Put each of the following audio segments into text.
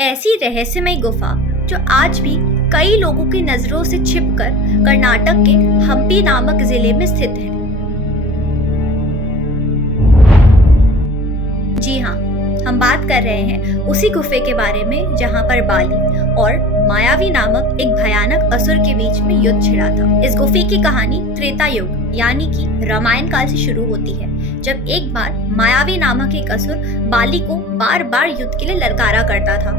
ऐसी रहस्यमय गुफा जो आज भी कई लोगों की नजरों से छिपकर कर्नाटक के हम्पी नामक जिले में स्थित है। जी हाँ, हम बात कर रहे हैं उसी गुफे के बारे में जहाँ पर बाली और मायावी नामक एक भयानक असुर के बीच में युद्ध छिड़ा था। इस गुफे की कहानी त्रेता युग यानी कि रामायण काल से शुरू होती है, जब एक बार मायावी नामक एक असुर बाली को बार बार युद्ध के लिए ललकारा करता था।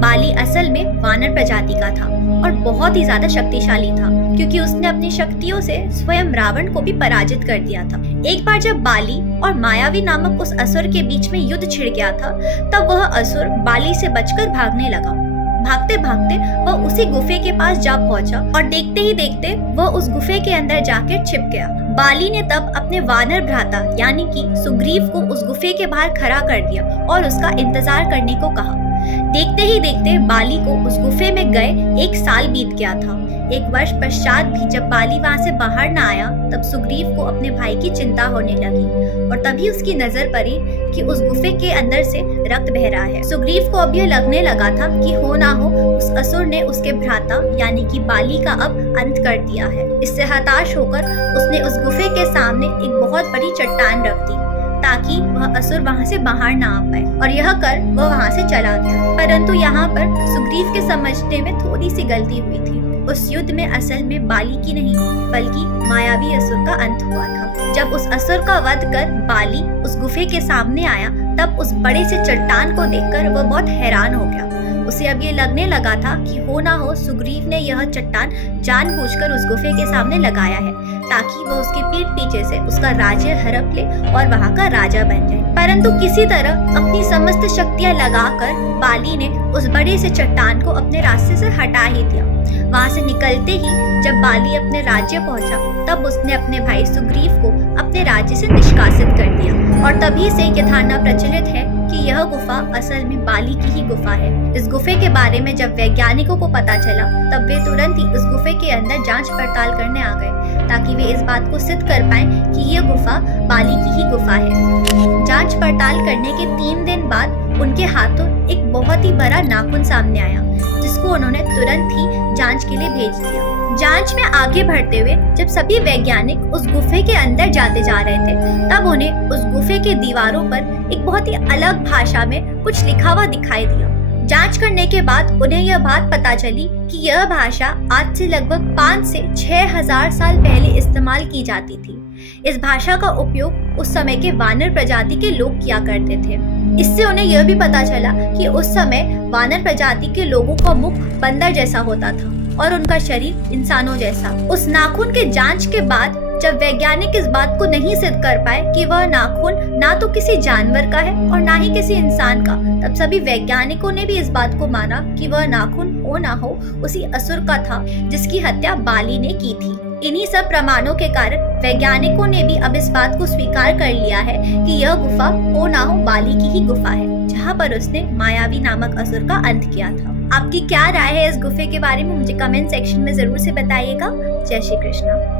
बाली असल में वानर प्रजाति का था और बहुत ही ज्यादा शक्तिशाली था, क्योंकि उसने अपनी शक्तियों से स्वयं रावण को भी पराजित कर दिया था। एक बार जब बाली और मायावी नामक उस असुर के बीच में युद्ध छिड़ गया था, तब वह असुर बाली से बचकर भागने लगा। भागते भागते वह उसी गुफे के पास जा पहुंचा और देखते ही देखते वह उस गुफे के अंदर जाकर छिप गया। बाली ने तब अपने वानर भ्राता यानी कि सुग्रीव को उस गुफे के बाहर खड़ा कर दिया और उसका इंतजार करने को कहा। देखते ही देखते बाली को उस गुफे में गए 1 साल बीत गया था। 1 वर्ष पश्चात भी जब बाली वहां से बाहर न आया, तब सुग्रीव को अपने भाई की चिंता होने लगी और तभी उसकी नजर पड़ी कि उस गुफे के अंदर से रक्त बह रहा है। सुग्रीव को अब यह लगने लगा था कि हो ना हो उस असुर ने उसके भ्राता यानी कि बाली का अब अंत कर दिया है। इससे हताश होकर उसने उस गुफे के सामने एक बहुत बड़ी चट्टान रख दी ताकि वह असुर वहां से बाहर ना आ पाए, और यह कर वह वहां से चला गया। परंतु यहाँ पर सुग्रीव के समझने में थोड़ी सी गलती हुई थी। उस युद्ध में असल में बाली की नहीं बल्कि मायावी असुर का अंत हुआ था। जब उस असुर का वध कर बाली उस गुफे के सामने आया, तब उस बड़े से चट्टान को देखकर वह बहुत हैरान हो गया। उसे अब ये लगने लगा था कि हो ना हो सुग्रीव ने यह चट्टान जानबूझकर उस गुफे के सामने लगाया है ताकि वह उसके पीठ पीछे से उसका राज्य हड़प ले और वहाँ का राजा बन जाए। परंतु किसी तरह अपनी समस्त शक्तियां लगाकर बाली ने उस बड़े से चट्टान को अपने रास्ते से हटा ही दिया। वहां से निकलते ही जब बाली अपने राज्य पहुंचा, तब उसने अपने भाई सुग्रीव को अपने राज्य से निष्कासित कर दिया। और तभी से यह धारणा प्रचलित है कि यह गुफा असल में बाली की ही गुफा है। इस गुफे के बारे में जब वैज्ञानिकों को पता चला, तब वे तुरंत ही इस गुफे के अंदर जांच पड़ताल करने आ गए ताकि वे इस बात को सिद्ध कर पाएं कि यह गुफा बाली की ही गुफा है। जांच पड़ताल करने के 3 दिन बाद उनके हाथों एक बहुत ही बड़ा नाखून सामने आया, जिसको उन्होंने तुरंत ही जांच के लिए भेज दिया। जांच में आगे बढ़ते हुए जब सभी वैज्ञानिक उस गुफे के अंदर जाते जा रहे थे, तब उन्हें उस गुफे के दीवारों पर एक बहुत ही अलग भाषा में कुछ लिखा हुआ दिखाई दिया। जांच करने के बाद उन्हें यह बात पता चली कि यह भाषा आज से लगभग 5 से 6 हजार साल पहले इस्तेमाल की जाती थी। इस भाषा का उपयोग उस समय के वानर प्रजाति के लोग किया करते थे। इससे उन्हें यह भी पता चला कि उस समय वानर प्रजाति के लोगों का मुख बंदर जैसा होता था और उनका शरीर इंसानों जैसा। उस नाखून के जांच के बाद जब वैज्ञानिक इस बात को नहीं सिद्ध कर पाए कि वह नाखून ना तो किसी जानवर का है और ना ही किसी इंसान का, तब सभी वैज्ञानिकों ने भी इस बात को माना कि वह नाखून हो ना हो उसी असुर का था जिसकी हत्या बाली ने की थी। इन्हीं सब प्रमाणों के कारण वैज्ञानिकों ने भी अब इस बात को स्वीकार कर लिया है कि यह गुफा हो ना हो बाली की ही गुफा है, जहाँ पर उसने मायावी नामक असुर का अंत किया था। आपकी क्या राय है इस गुफे के बारे में, मुझे कमेंट सेक्शन में जरूर से बताइएगा। जय श्री कृष्णा।